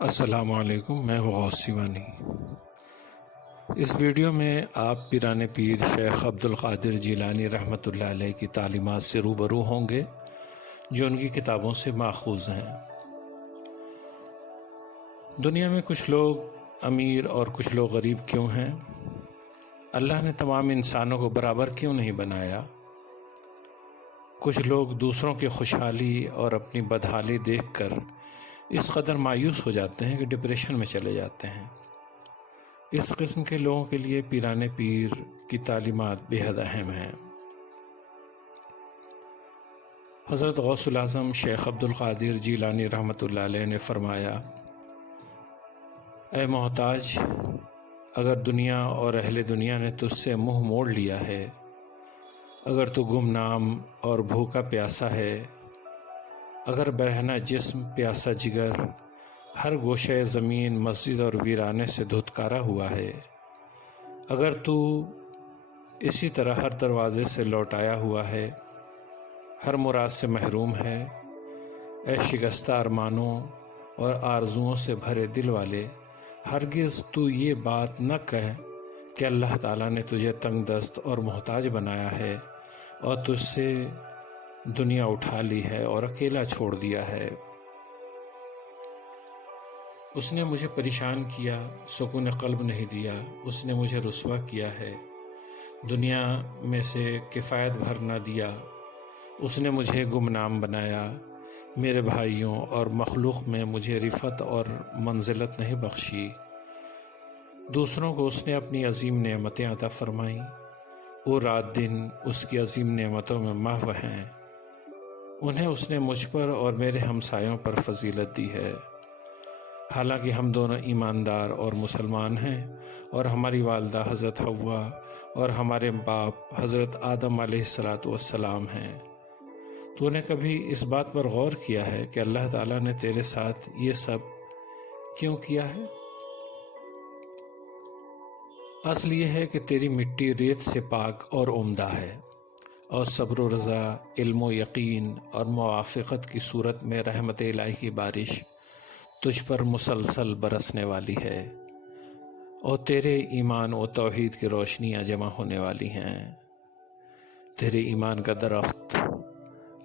السلام علیکم، میں ہوں غوث سیوانی۔ اس ویڈیو میں آپ پیران پیر شیخ عبدالقادر جیلانی رحمۃ اللہ علیہ کی تعلیمات سے روبرو ہوں گے جو ان کی کتابوں سے ماخوذ ہیں۔ دنیا میں کچھ لوگ امیر اور کچھ لوگ غریب کیوں ہیں؟ اللہ نے تمام انسانوں کو برابر کیوں نہیں بنایا؟ کچھ لوگ دوسروں کی خوشحالی اور اپنی بدحالی دیکھ کر اس قدر مایوس ہو جاتے ہیں کہ ڈپریشن میں چلے جاتے ہیں۔ اس قسم کے لوگوں کے لیے پیران پیر کی تعلیمات بے حد اہم ہیں۔ حضرت غوث الاعظم شیخ عبدالقادر جیلانی رحمۃ اللہ علیہ نے فرمایا، اے محتاج، اگر دنیا اور اہل دنیا نے تجھ سے منہ موڑ لیا ہے، اگر تو گمنام اور بھوکا پیاسا ہے، اگر برہنہ جسم پیاسا جگر ہر گوشہ زمین مسجد اور ویرانے سے دھتکارا ہوا ہے، اگر تو اسی طرح ہر دروازے سے لوٹایا ہوا ہے، ہر مراد سے محروم ہے، اے شکستہ ارمانوں اور آرزوؤں سے بھرے دل والے، ہرگز تو یہ بات نہ کہہ کہ اللہ تعالیٰ نے تجھے تنگ دست اور محتاج بنایا ہے اور تجھ سے دنیا اٹھا لی ہے اور اکیلا چھوڑ دیا ہے۔ اس نے مجھے پریشان کیا، سکون قلب نہیں دیا، اس نے مجھے رسوا کیا ہے، دنیا میں سے کفایت بھر نہ دیا، اس نے مجھے گمنام بنایا، میرے بھائیوں اور مخلوق میں مجھے رفعت اور منزلت نہیں بخشی۔ دوسروں کو اس نے اپنی عظیم نعمتیں عطا فرمائیں، وہ رات دن اس کی عظیم نعمتوں میں محو ہیں، انہیں اس نے مجھ پر اور میرے ہمسایوں پر فضیلت دی ہے۔ حالانکہ ہم دونوں ایماندار اور مسلمان ہیں اور ہماری والدہ حضرت حوا اور ہمارے باپ حضرت آدم علیہ السلام ہیں، تو نے کبھی اس بات پر غور کیا ہے کہ اللہ تعالیٰ نے تیرے ساتھ یہ سب کیوں کیا ہے؟ اصل یہ ہے کہ تیری مٹی ریت سے پاک اور عمدہ ہے، اور صبر و رضا، علم و یقین اور موافقت کی صورت میں رحمت الہی کی بارش تجھ پر مسلسل برسنے والی ہے، اور تیرے ایمان و توحید کی روشنیاں جمع ہونے والی ہیں۔ تیرے ایمان کا درخت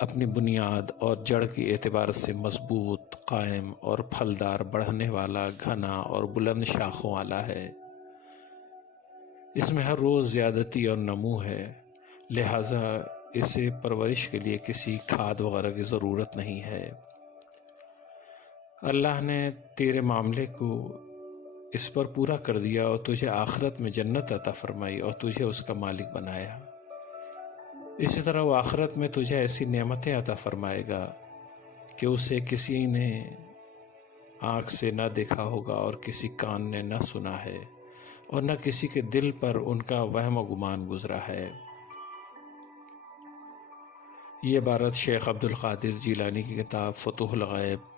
اپنی بنیاد اور جڑ کی اعتبار سے مضبوط، قائم اور پھلدار، بڑھنے والا، گھنا اور بلند شاخوں والا ہے۔ اس میں ہر روز زیادتی اور نمو ہے، لہٰذا اسے پرورش کے لیے کسی کھاد وغیرہ کی ضرورت نہیں ہے۔ اللہ نے تیرے معاملے کو اس پر پورا کر دیا اور تجھے آخرت میں جنت عطا فرمائی اور تجھے اس کا مالک بنایا۔ اسی طرح وہ آخرت میں تجھے ایسی نعمتیں عطا فرمائے گا کہ اسے کسی نے آنکھ سے نہ دیکھا ہوگا اور کسی کان نے نہ سنا ہے اور نہ کسی کے دل پر ان کا وہم و گمان گزرا ہے۔ یہ عبارت شیخ عبدالقادر جیلانی کی کتاب فتوح الغیب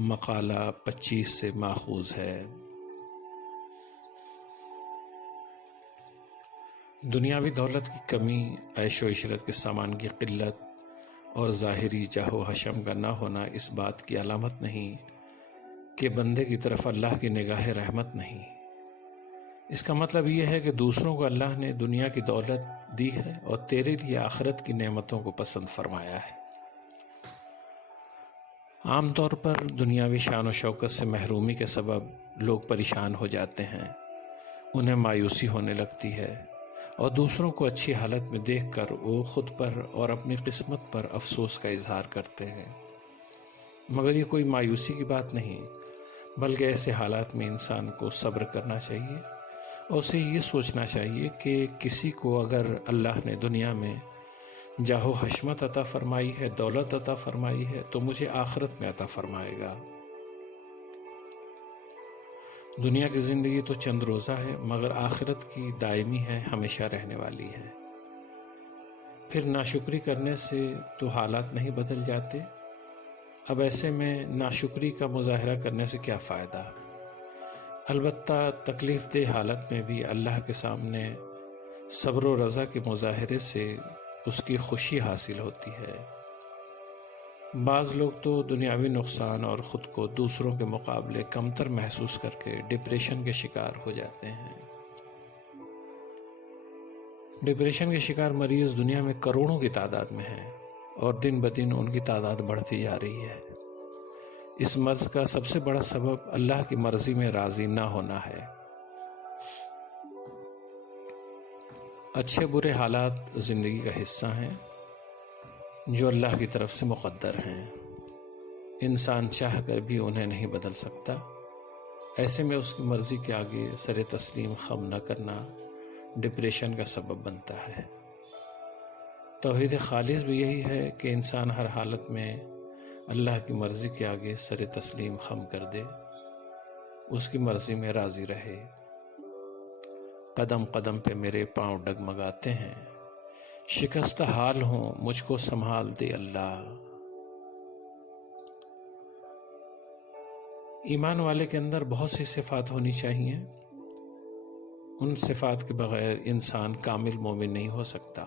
مقالہ 25 سے ماخوذ ہے۔ دنیاوی دولت کی کمی، عیش و عشرت کے سامان کی قلت اور ظاہری جاہ و حشم کا نہ ہونا اس بات کی علامت نہیں کہ بندے کی طرف اللہ کی نگاہ رحمت نہیں۔ اس کا مطلب یہ ہے کہ دوسروں کو اللہ نے دنیا کی دولت دی ہے اور تیرے لیے آخرت کی نعمتوں کو پسند فرمایا ہے۔ عام طور پر دنیاوی شان و شوکت سے محرومی کے سبب لوگ پریشان ہو جاتے ہیں، انہیں مایوسی ہونے لگتی ہے، اور دوسروں کو اچھی حالت میں دیکھ کر وہ خود پر اور اپنی قسمت پر افسوس کا اظہار کرتے ہیں۔ مگر یہ کوئی مایوسی کی بات نہیں، بلکہ ایسے حالات میں انسان کو صبر کرنا چاہیے اور اسے یہ سوچنا چاہیے کہ کسی کو اگر اللہ نے دنیا میں جاہ و حشمت عطا فرمائی ہے، دولت عطا فرمائی ہے، تو مجھے آخرت میں عطا فرمائے گا۔ دنیا کی زندگی تو چند روزہ ہے، مگر آخرت کی دائمی ہے، ہمیشہ رہنے والی ہے۔ پھر ناشکری کرنے سے تو حالات نہیں بدل جاتے، اب ایسے میں ناشکری کا مظاہرہ کرنے سے کیا فائدہ؟ البتہ تکلیف دہ حالت میں بھی اللہ کے سامنے صبر و رضا کے مظاہرے سے اس کی خوشی حاصل ہوتی ہے۔ بعض لوگ تو دنیاوی نقصان اور خود کو دوسروں کے مقابلے کمتر محسوس کر کے ڈپریشن کے شکار ہو جاتے ہیں۔ ڈپریشن کے شکار مریض دنیا میں کروڑوں کی تعداد میں ہیں اور دن بدن ان کی تعداد بڑھتی جا رہی ہے۔ اس مرض کا سب سے بڑا سبب اللہ کی مرضی میں راضی نہ ہونا ہے۔ اچھے برے حالات زندگی کا حصہ ہیں جو اللہ کی طرف سے مقدر ہیں، انسان چاہ کر بھی انہیں نہیں بدل سکتا۔ ایسے میں اس کی مرضی کے آگے سر تسلیم خم نہ کرنا ڈپریشن کا سبب بنتا ہے۔ توحید خالص بھی یہی ہے کہ انسان ہر حالت میں اللہ کی مرضی کے آگے سر تسلیم خم کر دے، اس کی مرضی میں راضی رہے۔ قدم قدم پہ میرے پاؤں ڈگمگاتے ہیں، شکستہ حال ہوں مجھ کو سنبھال دے اللہ۔ ایمان والے کے اندر بہت سی صفات ہونی چاہیے، ان صفات کے بغیر انسان کامل مومن نہیں ہو سکتا۔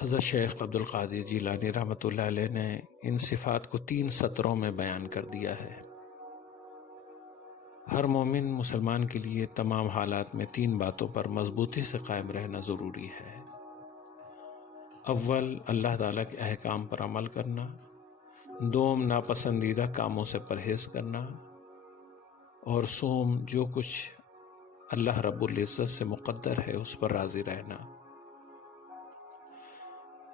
حضرت شیخ عبد القادر جیلانی رحمۃ اللہ علیہ نے ان صفات کو 3 سطروں میں بیان کر دیا ہے۔ ہر مومن مسلمان کے لیے تمام حالات میں 3 باتوں پر مضبوطی سے قائم رہنا ضروری ہے۔ اول، اللہ تعالیٰ کے احکام پر عمل کرنا۔ دوم، ناپسندیدہ کاموں سے پرہیز کرنا۔ اور سوم، جو کچھ اللہ رب العزت سے مقدر ہے اس پر راضی رہنا۔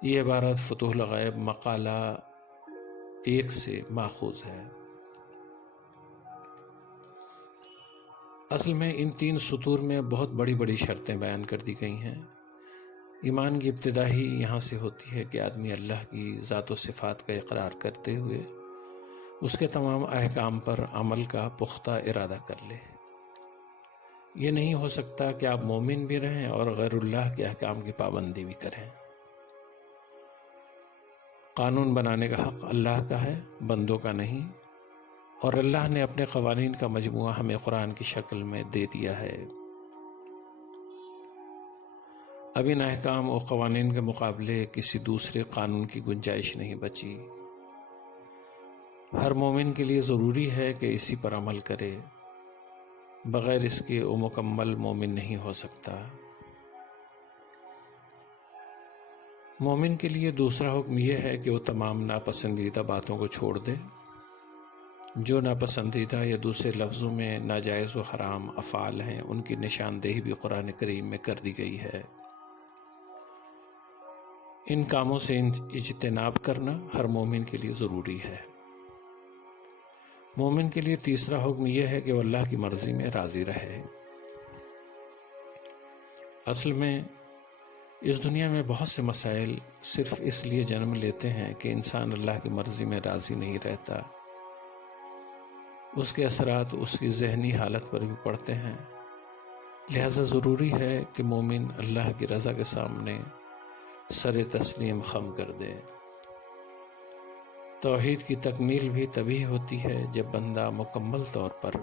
یہ عبارت فتوح الغیب مقالہ 1 سے ماخوذ ہے۔ اصل میں ان 3 سطور میں بہت بڑی بڑی شرطیں بیان کر دی گئی ہیں۔ ایمان کی ابتدا ہی یہاں سے ہوتی ہے کہ آدمی اللہ کی ذات و صفات کا اقرار کرتے ہوئے اس کے تمام احکام پر عمل کا پختہ ارادہ کر لے۔ یہ نہیں ہو سکتا کہ آپ مومن بھی رہیں اور غیر اللہ کے احکام کی پابندی بھی کریں۔ قانون بنانے کا حق اللہ کا ہے، بندوں کا نہیں، اور اللہ نے اپنے قوانین کا مجموعہ ہمیں قرآن کی شکل میں دے دیا ہے۔ اب ان احکام و قوانین کے مقابلے کسی دوسرے قانون کی گنجائش نہیں بچی۔ ہر مومن کے لیے ضروری ہے کہ اسی پر عمل کرے، بغیر اس کے وہ مکمل مومن نہیں ہو سکتا۔ مومن کے لیے دوسرا حکم یہ ہے کہ وہ تمام ناپسندیدہ باتوں کو چھوڑ دے۔ جو ناپسندیدہ یا دوسرے لفظوں میں ناجائز و حرام افعال ہیں، ان کی نشاندہی بھی قرآن کریم میں کر دی گئی ہے۔ ان کاموں سے اجتناب کرنا ہر مومن کے لیے ضروری ہے۔ مومن کے لیے تیسرا حکم یہ ہے کہ وہ اللہ کی مرضی میں راضی رہے۔ اصل میں اس دنیا میں بہت سے مسائل صرف اس لیے جنم لیتے ہیں کہ انسان اللہ کی مرضی میں راضی نہیں رہتا۔ اس کے اثرات اس کی ذہنی حالت پر بھی پڑتے ہیں، لہذا ضروری ہے کہ مومن اللہ کی رضا کے سامنے سر تسلیم خم کر دے۔ توحید کی تکمیل بھی تبھی ہوتی ہے جب بندہ مکمل طور پر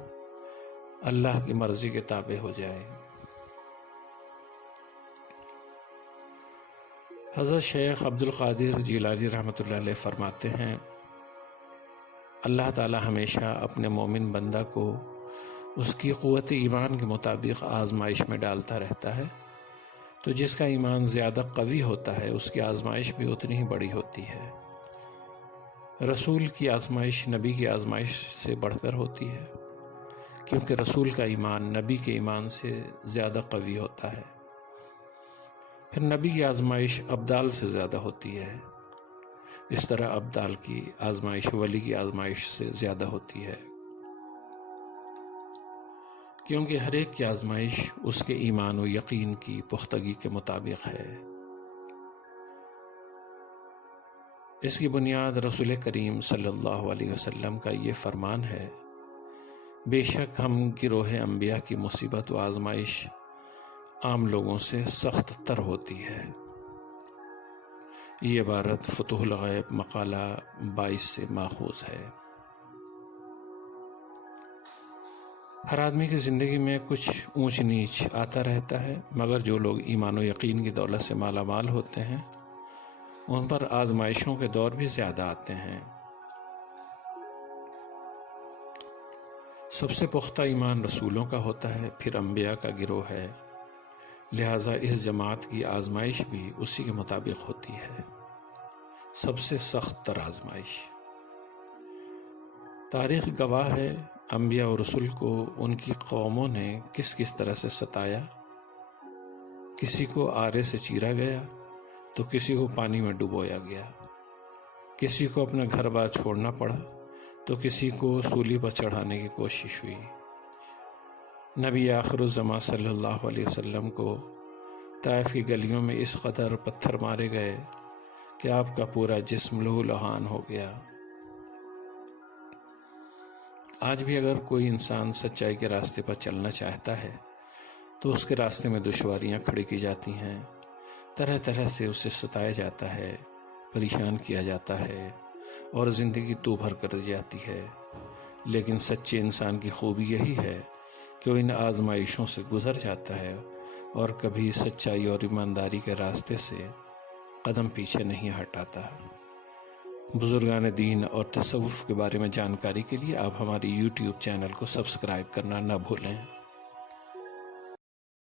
اللہ کی مرضی کے تابع ہو جائے۔ حضرت شیخ عبد القادر جیلانی رحمۃ اللہ علیہ فرماتے ہیں، اللہ تعالی ہمیشہ اپنے مومن بندہ کو اس کی قوت ایمان کے مطابق آزمائش میں ڈالتا رہتا ہے، تو جس کا ایمان زیادہ قوی ہوتا ہے اس کی آزمائش بھی اتنی ہی بڑی ہوتی ہے۔ رسول کی آزمائش نبی کی آزمائش سے بڑھ کر ہوتی ہے، کیونکہ رسول کا ایمان نبی کے ایمان سے زیادہ قوی ہوتا ہے۔ پھر نبی کی آزمائش ابدال سے زیادہ ہوتی ہے، اس طرح ابدال کی آزمائش ولی کی آزمائش سے زیادہ ہوتی ہے، کیونکہ ہر ایک کی آزمائش اس کے ایمان و یقین کی پختگی کے مطابق ہے۔ اس کی بنیاد رسول کریم صلی اللہ علیہ وسلم کا یہ فرمان ہے، بے شک ہم گروہ انبیاء کی مصیبت و آزمائش عام لوگوں سے سخت تر ہوتی ہے۔ یہ عبارت فتوح الغیب مقالہ 22 سے ماخوذ ہے۔ ہر آدمی کی زندگی میں کچھ اونچ نیچ آتا رہتا ہے، مگر جو لوگ ایمان و یقین کی دولت سے مالا مال ہوتے ہیں ان پر آزمائشوں کے دور بھی زیادہ آتے ہیں۔ سب سے پختہ ایمان رسولوں کا ہوتا ہے، پھر انبیاء کا گروہ ہے، لہٰذا اس جماعت کی آزمائش بھی اسی کے مطابق ہوتی ہے، سب سے سخت تر آزمائش۔ تاریخ گواہ ہے انبیاء اور رسول کو ان کی قوموں نے کس کس طرح سے ستایا۔ کسی کو آرے سے چیرا گیا تو کسی کو پانی میں ڈبویا گیا، کسی کو اپنا گھر بار چھوڑنا پڑا تو کسی کو سولی پر چڑھانے کی کوشش ہوئی۔ نبی آخر الزماں صلی اللہ علیہ وسلم کو طائف کی گلیوں میں اس قدر پتھر مارے گئے کہ آپ کا پورا جسم لہو لہان ہو گیا۔ آج بھی اگر کوئی انسان سچائی کے راستے پر چلنا چاہتا ہے تو اس کے راستے میں دشواریاں کھڑی کی جاتی ہیں، طرح طرح سے اسے ستایا جاتا ہے، پریشان کیا جاتا ہے اور زندگی تو بھر کر دی جاتی ہے، لیکن سچے انسان کی خوبی یہی ہے کہ وہ ان آزمائشوں سے گزر جاتا ہے اور کبھی سچائی اور ایمانداری کے راستے سے قدم پیچھے نہیں ہٹاتا۔ بزرگان دین اور تصوف کے بارے میں جانکاری کے لیے آپ ہماری YouTube چینل کو سبسکرائب کرنا نہ بھولیں۔